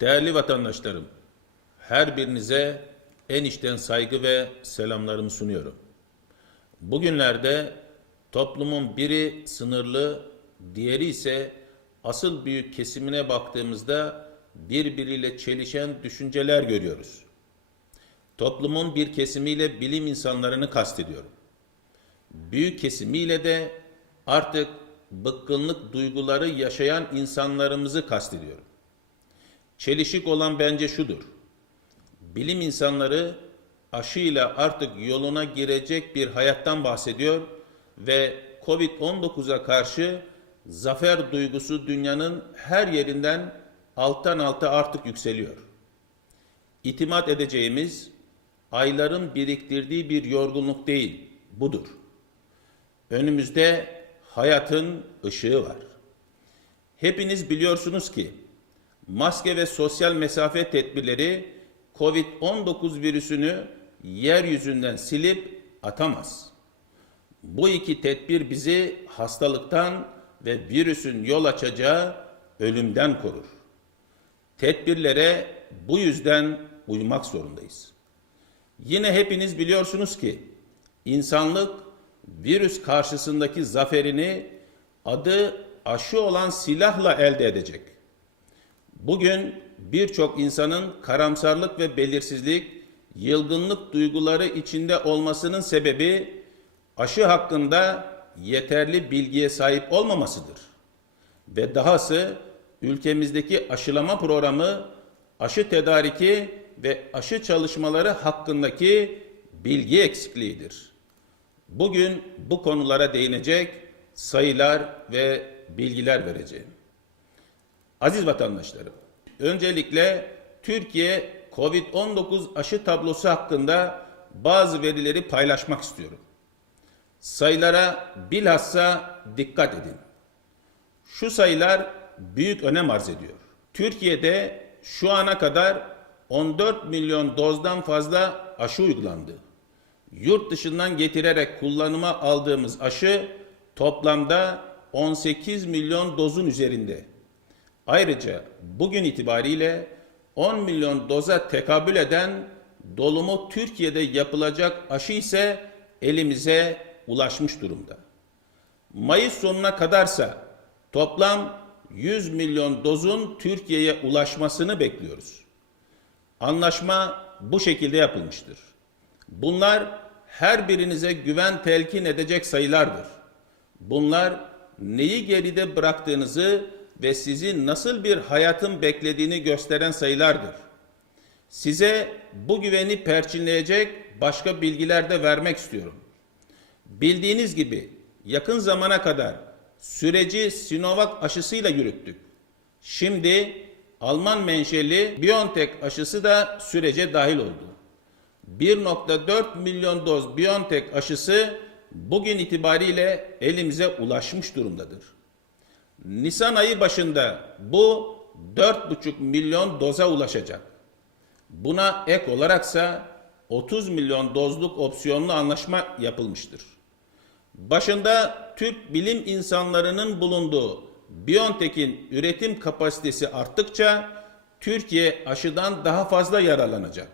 Değerli vatandaşlarım, her birinize en içten saygı ve selamlarımı sunuyorum. Bugünlerde toplumun biri sınırlı, diğeri ise asıl büyük kesimine baktığımızda birbiriyle çelişen düşünceler görüyoruz. Toplumun bir kesimiyle bilim insanlarını kastediyorum. Büyük kesimiyle de artık bıkkınlık duyguları yaşayan insanlarımızı kastediyorum. Çelişik olan bence şudur. Bilim insanları aşıyla artık yoluna girecek bir hayattan bahsediyor ve Covid-19'a karşı zafer duygusu dünyanın her yerinden alttan alta artık yükseliyor. İtimat edeceğimiz ayların biriktirdiği bir yorgunluk değil, budur. Önümüzde hayatın ışığı var. Hepiniz biliyorsunuz ki maske ve sosyal mesafe tedbirleri Covid-19 virüsünü yeryüzünden silip atamaz. Bu iki tedbir bizi hastalıktan ve virüsün yol açacağı ölümden korur. Tedbirlere bu yüzden uymak zorundayız. Yine hepiniz biliyorsunuz ki insanlık virüs karşısındaki zaferini adı aşı olan silahla elde edecek. Bugün birçok insanın karamsarlık ve belirsizlik, yılgınlık duyguları içinde olmasının sebebi aşı hakkında yeterli bilgiye sahip olmamasıdır. Ve dahası ülkemizdeki aşılama programı, aşı tedariki ve aşı çalışmaları hakkındaki bilgi eksikliğidir. Bugün bu konulara değinecek sayılar ve bilgiler vereceğim. Aziz vatandaşlarım, öncelikle Türkiye COVID-19 aşı tablosu hakkında bazı verileri paylaşmak istiyorum. Sayılara bilhassa dikkat edin. Şu sayılar büyük önem arz ediyor. Türkiye'de şu ana kadar 14 milyon dozdan fazla aşı uygulandı. Yurt dışından getirerek kullanıma aldığımız aşı toplamda 18 milyon dozun üzerinde. Ayrıca bugün itibariyle 10 milyon doza tekabül eden dolumu Türkiye'de yapılacak aşı ise elimize ulaşmış durumda. Mayıs sonuna kadarsa toplam 100 milyon dozun Türkiye'ye ulaşmasını bekliyoruz. Anlaşma bu şekilde yapılmıştır. Bunlar her birinize güven telkin edecek sayılardır. Bunlar neyi geride bıraktığınızı ve sizi nasıl bir hayatın beklediğini gösteren sayılardır. Size bu güveni perçinleyecek başka bilgiler de vermek istiyorum. Bildiğiniz gibi yakın zamana kadar süreci Sinovac aşısıyla yürüttük. Şimdi Alman menşeli BioNTech aşısı da sürece dahil oldu. 1.4 milyon doz BioNTech aşısı bugün itibariyle elimize ulaşmış durumdadır. Nisan ayı başında bu 4,5 milyon doza ulaşacak. Buna ek olaraksa 30 milyon dozluk opsiyonlu anlaşma yapılmıştır. Başında Türk bilim insanlarının bulunduğu BioNTech'in üretim kapasitesi arttıkça Türkiye aşıdan daha fazla yararlanacak.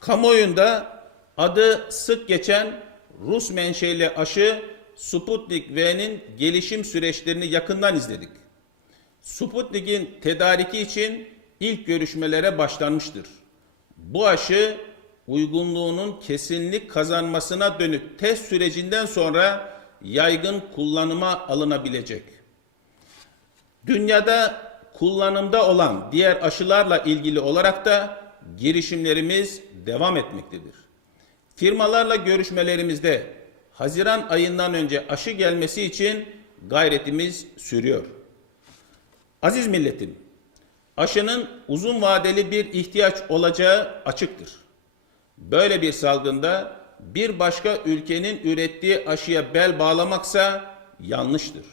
Kamuoyunda adı sık geçen Rus menşeli aşı Sputnik V'nin gelişim süreçlerini yakından izledik. Sputnik'in tedariki için ilk görüşmelere başlanmıştır. Bu aşı uygunluğunun kesinlik kazanmasına dönük test sürecinden sonra yaygın kullanıma alınabilecek. Dünyada kullanımda olan diğer aşılarla ilgili olarak da girişimlerimiz devam etmektedir. Firmalarla görüşmelerimizde Haziran ayından önce aşı gelmesi için gayretimiz sürüyor. Aziz milletim, aşının uzun vadeli bir ihtiyaç olacağı açıktır. Böyle bir salgında bir başka ülkenin ürettiği aşıya bel bağlamaksa yanlıştır.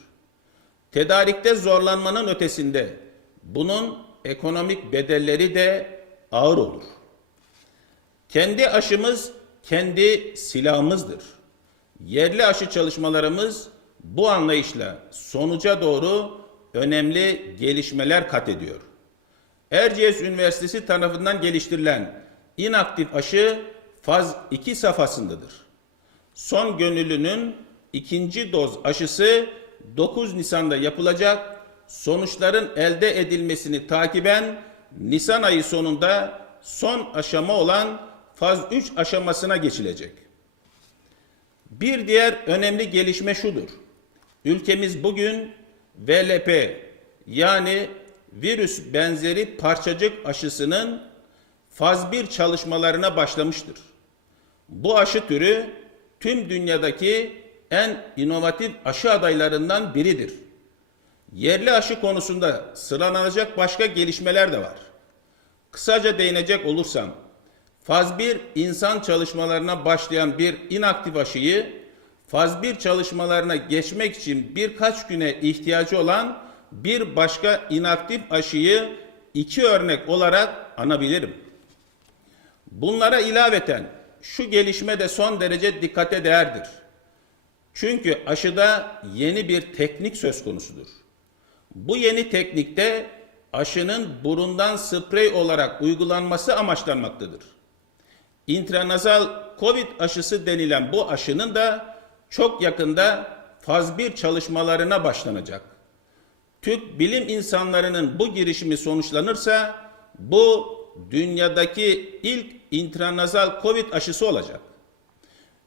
Tedarikte zorlanmanın ötesinde bunun ekonomik bedelleri de ağır olur. Kendi aşımız kendi silahımızdır. Yerli aşı çalışmalarımız bu anlayışla sonuca doğru önemli gelişmeler kat ediyor. Erciyes Üniversitesi tarafından geliştirilen inaktif aşı faz 2 safhasındadır. Son gönüllünün ikinci doz aşısı 9 Nisan'da yapılacak. Sonuçların elde edilmesini takiben Nisan ayı sonunda son aşama olan faz 3 aşamasına geçilecek. Bir diğer önemli gelişme şudur. Ülkemiz bugün VLP yani virüs benzeri parçacık aşısının faz 1 çalışmalarına başlamıştır. Bu aşı türü tüm dünyadaki en inovatif aşı adaylarından biridir. Yerli aşı konusunda sıralanacak başka gelişmeler de var. Kısaca değinecek olursam, faz 1 insan çalışmalarına başlayan bir inaktif aşıyı faz 1 çalışmalarına geçmek için birkaç güne ihtiyacı olan bir başka inaktif aşıyı iki örnek olarak anabilirim. Bunlara ilaveten şu gelişme de son derece dikkate değerdir. Çünkü aşıda yeni bir teknik söz konusudur. Bu yeni teknikte aşının burundan sprey olarak uygulanması amaçlanmaktadır. İntranazal COVID aşısı denilen bu aşının da çok yakında faz 1 çalışmalarına başlanacak. Türk bilim insanlarının bu girişimi sonuçlanırsa bu dünyadaki ilk intranazal COVID aşısı olacak.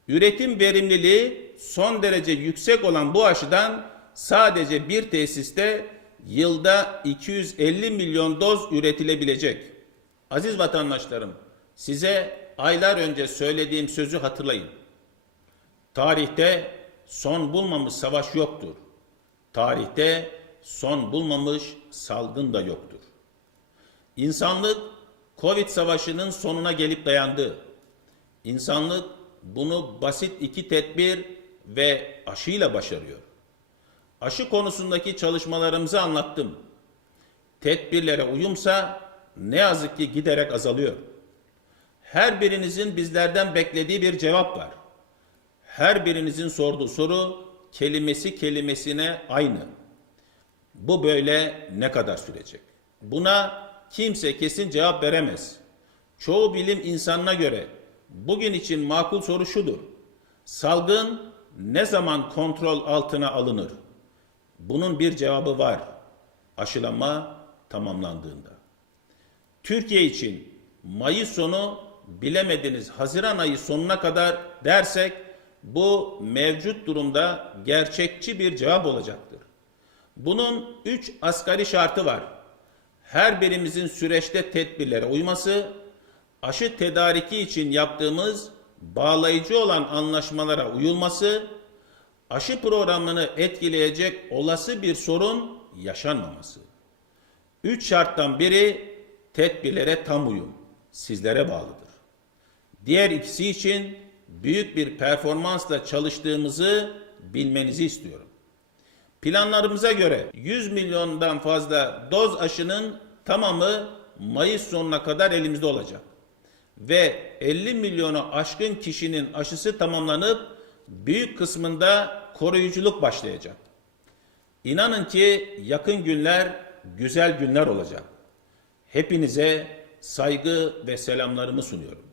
Üretim verimliliği son derece yüksek olan bu aşıdan sadece bir tesiste yılda 250 milyon doz üretilebilecek. Aziz vatandaşlarım, size aylar önce söylediğim sözü hatırlayın. Tarihte son bulmamış savaş yoktur. Tarihte son bulmamış salgın da yoktur. İnsanlık Covid savaşının sonuna gelip dayandı. İnsanlık bunu basit iki tedbir ve aşıyla başarıyor. Aşı konusundaki çalışmalarımızı anlattım. Tedbirlere uyumsa ne yazık ki giderek azalıyor. Her birinizin bizlerden beklediği bir cevap var. Her birinizin sorduğu soru kelimesi kelimesine aynı. Bu böyle ne kadar sürecek? Buna kimse kesin cevap veremez. Çoğu bilim insanına göre bugün için makul soru şudur. Salgın ne zaman kontrol altına alınır? Bunun bir cevabı var. Aşılama tamamlandığında. Türkiye için Mayıs sonu bilemediniz Haziran ayı sonuna kadar dersek bu mevcut durumda gerçekçi bir cevap olacaktır. Bunun üç asgari şartı var. Her birimizin süreçte tedbirlere uyması, aşı tedariki için yaptığımız bağlayıcı olan anlaşmalara uyulması, aşı programını etkileyecek olası bir sorun yaşanmaması. Üç şarttan biri tedbirlere tam uyum, sizlere bağlıdır. Diğer ikisi için büyük bir performansla çalıştığımızı bilmenizi istiyorum. Planlarımıza göre 100 milyondan fazla doz aşının tamamı Mayıs sonuna kadar elimizde olacak. Ve 50 milyonu aşkın kişinin aşısı tamamlanıp büyük kısmında koruyuculuk başlayacak. İnanın ki yakın günler güzel günler olacak. Hepinize saygı ve selamlarımı sunuyorum.